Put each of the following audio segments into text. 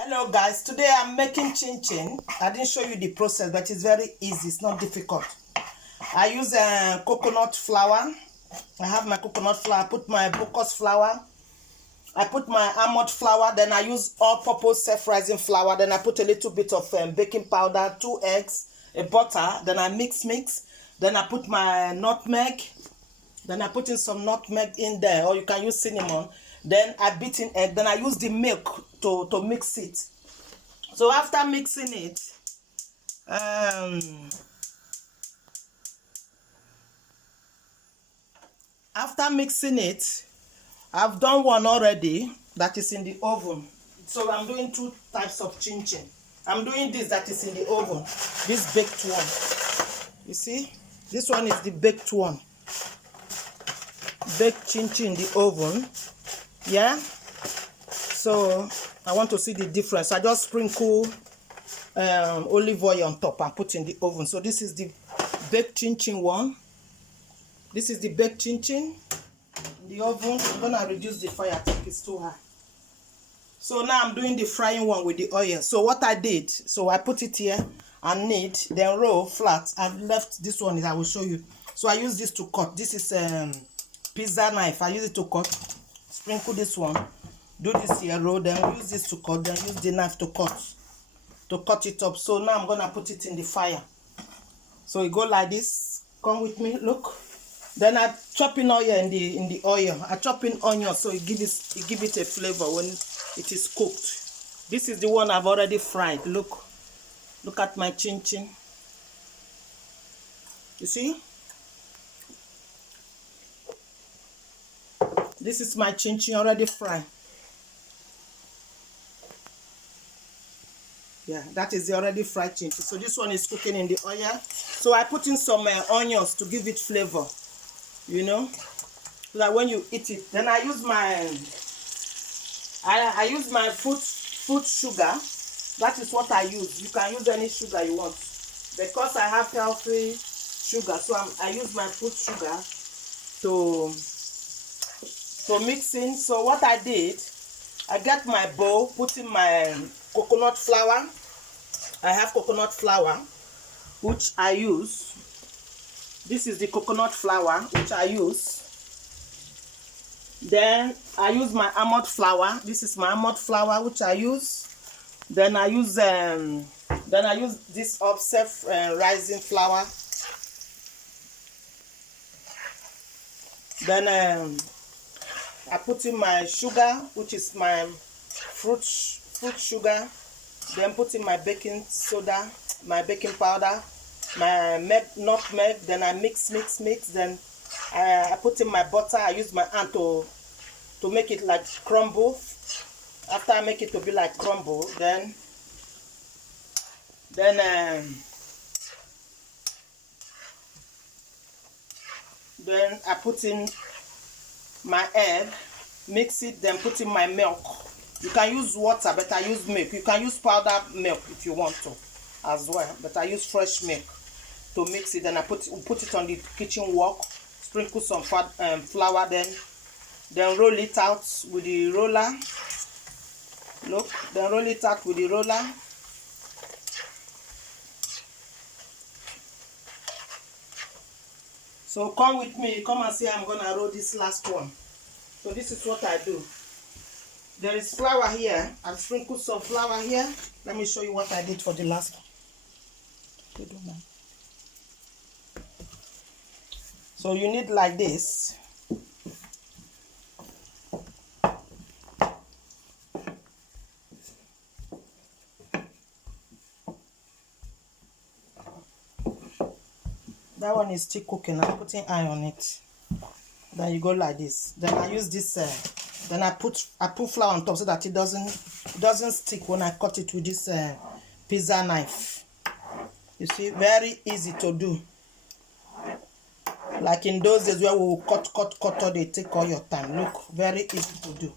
Hello guys, today I'm making chin chin. I didn't show you the process, but it's very easy. It's not difficult. I use coconut flour. I have my coconut flour. I put my bocos flour. I put my almond flour. Then I use all-purpose self-rising flour. Then I put a little bit of baking powder, 2 eggs, a butter. Then I mix. Then I put my nutmeg. Then I put in some nutmeg in there, or you can use cinnamon. Then I beat in egg. Then I use the milk to mix it. So after mixing it, I've done one already that is in the oven. So I'm doing 2 types of chin chin. I'm doing this that is in the oven, this baked one. You see, this one is the baked one. Baked chin chin in the oven. Yeah. So I want to see the difference. I just sprinkle olive oil on top and put in the oven. So this is the baked chin chin one. This is the baked chin chin in the oven. I'm gonna reduce the fire. I think it's too high. So now I'm doing the frying one with the oil. So what I did, so I put it here and knead, then roll flat. I've left this one. I will show you. So I use this to cut. This is pizza knife. I use it to cut. Sprinkle this one. Do this here, roll, then use this to cut, then use the knife to cut it up. So now I'm gonna put it in the fire. So it go like this. Come with me, look. Then I chop in oil in the oil. I chop in onion so it give it a flavor when it is cooked. This is the one I've already fried. Look at my chin chin. You see? This is my chin chin already fried. Yeah, that is the already fried chin chin. So this one is cooking in the oil. So I put in some onions to give it flavor, you know, so that when you eat it. Then I use my fruit sugar. That is what I use. You can use any sugar you want. Because I have healthy sugar, so I use my fruit sugar to mix in. So what I did, I got my bowl, put in my coconut flour. I have coconut flour, which I use. This is the coconut flour, which I use. Then I use my almond flour. This is my almond flour, which I use. Then I use this self-rising flour. Then I put in my sugar, which is my fruit sugar. Then put in my baking soda, my baking powder, my nutmeg. Then I mix. Then I put in my butter. I use my hand to make it like crumble. After I make it to be like crumble, then I put in my egg, mix it, then put in my milk. You can use water, but I use milk. You can use powdered milk if you want to as well, but I use fresh milk to mix it. Then I put it on the kitchen wok, sprinkle some flour, then roll it out with the roller. Look, then roll it out with the roller. So come with me, come and see how I'm gonna roll this last one. So this is what I do. There is flour here. I've sprinkled some flour here. Let me show you what I did for the last one. So you need like this. That one is still cooking. I'm putting eye on it. Then you go like this. Then I use this. Then I put flour on top so that it doesn't stick when I cut it with this pizza knife. You see, very easy to do. Like in those days where we will cut all day, take all your time. Look, very easy to do.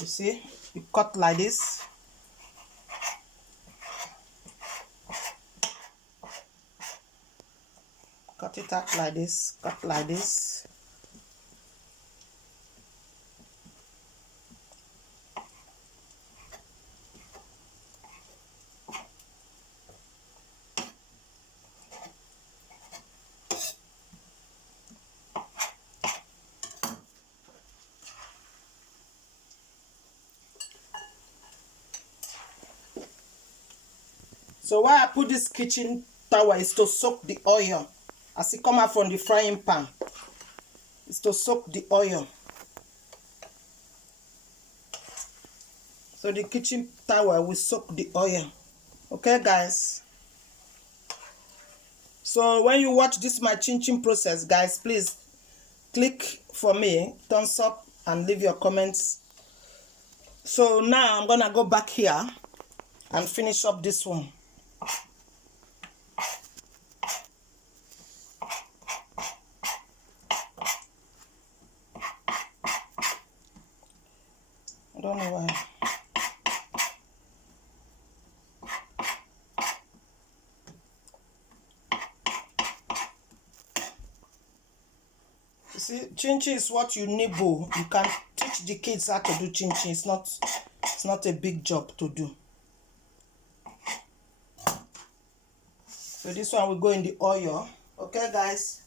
You see, you cut like this. Cut it out like this, cut like this. So why I put this kitchen towel is to soak the oil as it come out from the frying pan. It's to soak the oil. So the kitchen towel will soak the oil. Okay, guys. So when you watch this my chin process, guys, please click for me, thumbs up, and leave your comments. So now I'm gonna go back here and finish up this one. I don't know why. You see, chin is what you nibble. You can teach the kids how to do chin. It's not a big job to do. So this one will go in the oil. Okay, guys.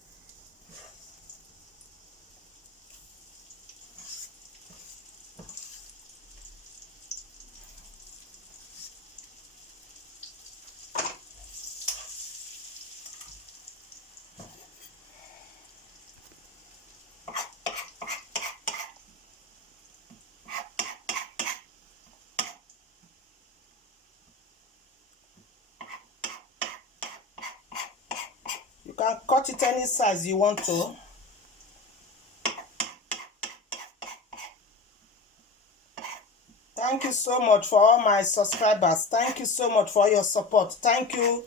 You can cut it any size you want to. Thank you so much for all my subscribers. Thank you so much for your support. Thank you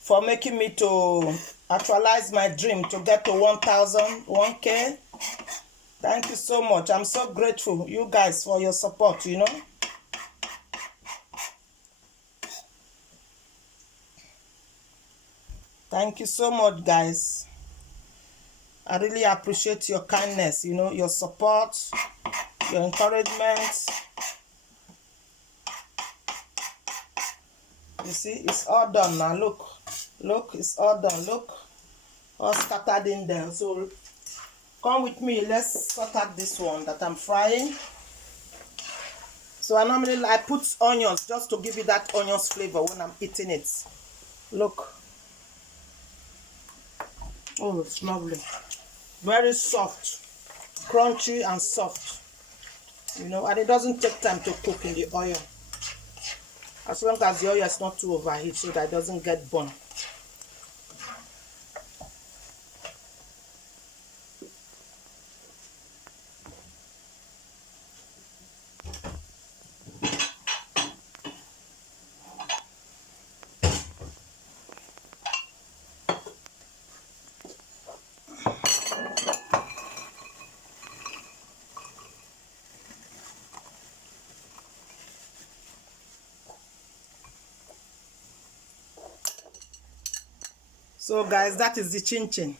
for making me to actualize my dream to get to 1,000, 1K. Thank you so much. I'm so grateful, you guys, for your support, you know. Thank you so much, guys. I really appreciate your kindness, you know, your support, your encouragement. You see, it's all done now. Look, it's all done. Look, all scattered in there. So come with me. Let's sort out this one that I'm frying. So I put onions just to give you that onions flavor when I'm eating it. Look. Oh, it's lovely. Very soft, crunchy and soft. You know, and it doesn't take time to cook in the oil. As long as the oil is not too overheated so that it doesn't get burnt. So guys, that is the chin.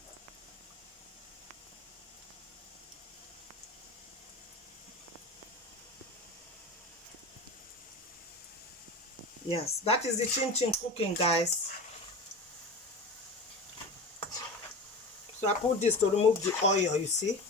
Yes, that is the chin cooking, guys. So I put this to remove the oil, you see.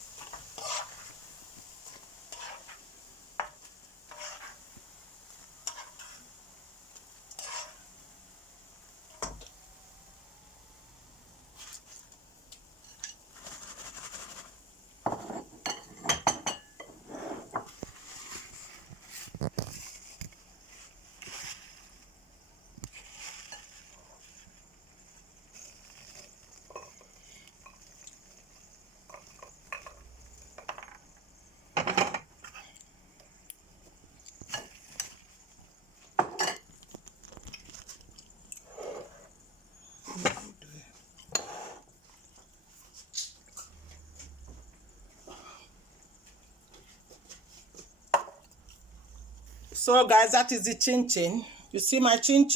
So guys, that is the chin. You see my chin?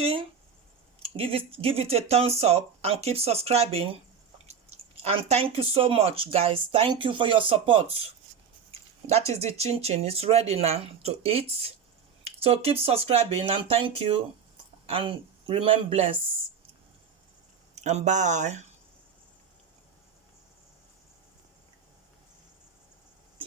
Give it a thumbs up and keep subscribing. And thank you so much, guys. Thank you for your support. That is the chin. It's ready now to eat. So keep subscribing and thank you. And remain blessed. And bye.